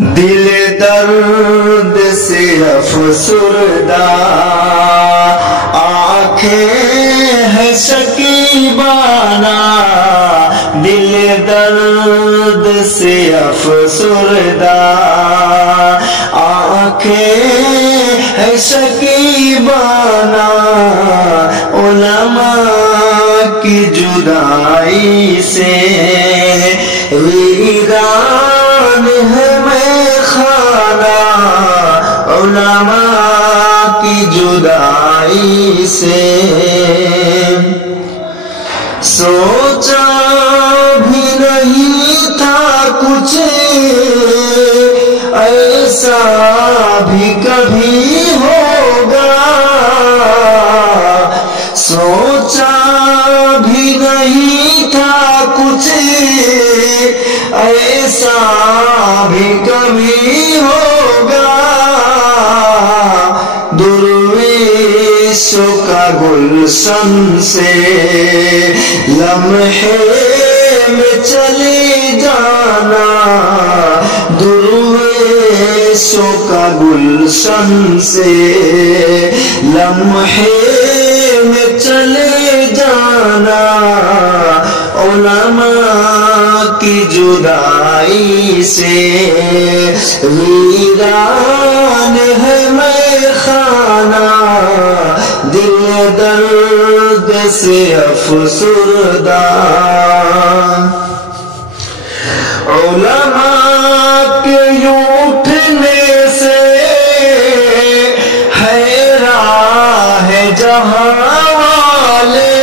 دل درد سے افسردہ آنکھیں ہے شکیبانہ، دل درد سے افسردہ آنکھیں ہے شکیبانہ، علماء کی جدائی سے ویران ہے میخانہ، علماء کی جدائی سے سوچا بھی نہیں تھا کچھ ایسا بھی کبھی ہوگا، سوچا بھی نہیں تھا کچھ ایسا بھی کبھی ہوگا، درویشوں کا گلشن سے لمحے میں چلے جانا، درویشوں کا گلشن سے لمحے میں چلے جانا، علماء کی جدائی سے ویران ہے میخانہ، دل درد سے افسردہ، علماء کے یوں اٹھنے سے حیران ہے جہاں والے،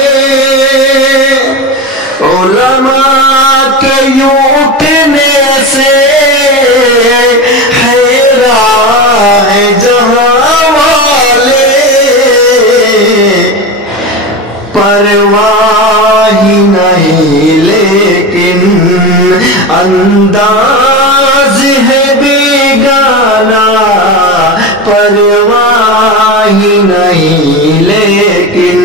علماء کے یوں اٹھنے سے حیران ہے جہاں والے، پرواہ ہی نہیں لیکن انداز ہے بیگانہ، پرواہ ہی نہیں لیکن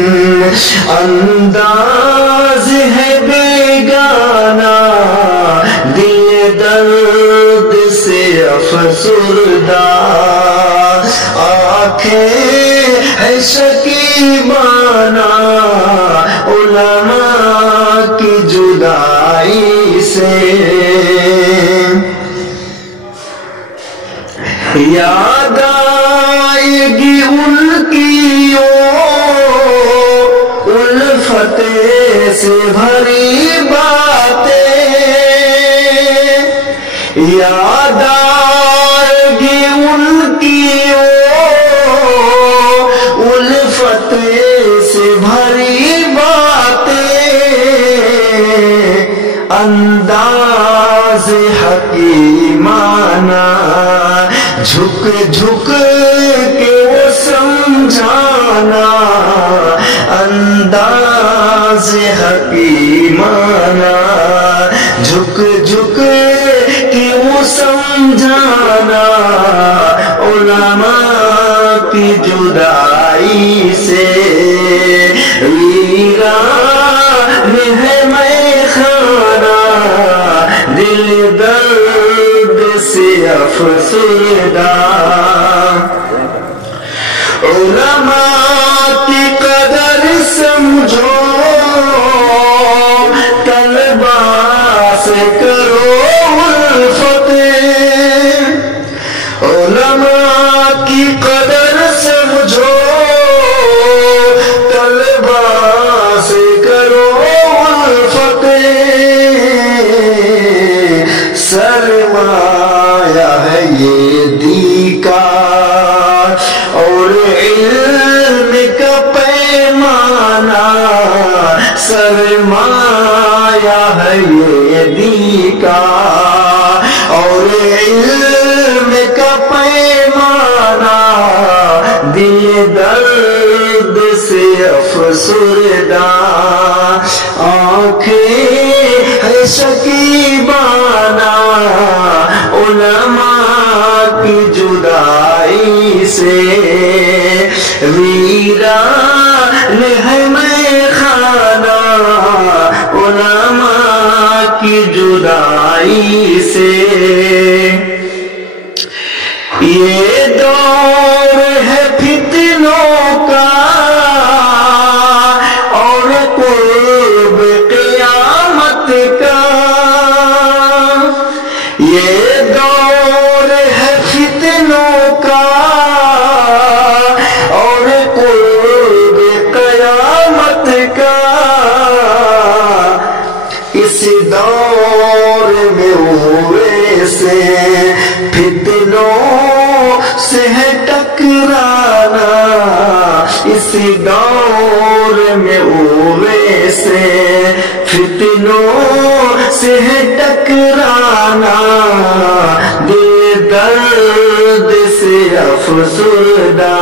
انداز ہے بیگانہ، دل درد سے افسردہ آنکھیں ہے شکیبانہ، علماء کی جدائی سے یاد آئے گی ان کی الفت سے بھری باتیں، یاد آئے گی ان کی الفت سے بھری باتیں، انداز حکیمانہ جھک جھک کے وہ سمجھانا، انداز حکیمانہ جھک جھک کے وہ سمجھانا، علماء کی جدائی سے ویران ہے میخانہ، دل درد سے افسردہ، علماء کی قدر سمجھو، طلبا سے کرو الفت، علماء کی قدر سمجھو، طلبا سے کرو الفت، سرمایہ ہے یہ دی کا اور علم کا پیمانہ، سرمایہ ہے یہ دی کا اور علم کا پیمانہ، دل درد سے افسردہ آنکھیں ہے شکیبانہ، علماء کی جدائی سے ویران ہے میخانہ، علماء کی جدائی سے دور میں ویسے فتنوں سے ہے ٹکرانا، اس دور میں ویسے فتنوں سے ہے ٹکرانا، دل درد سے افسردہ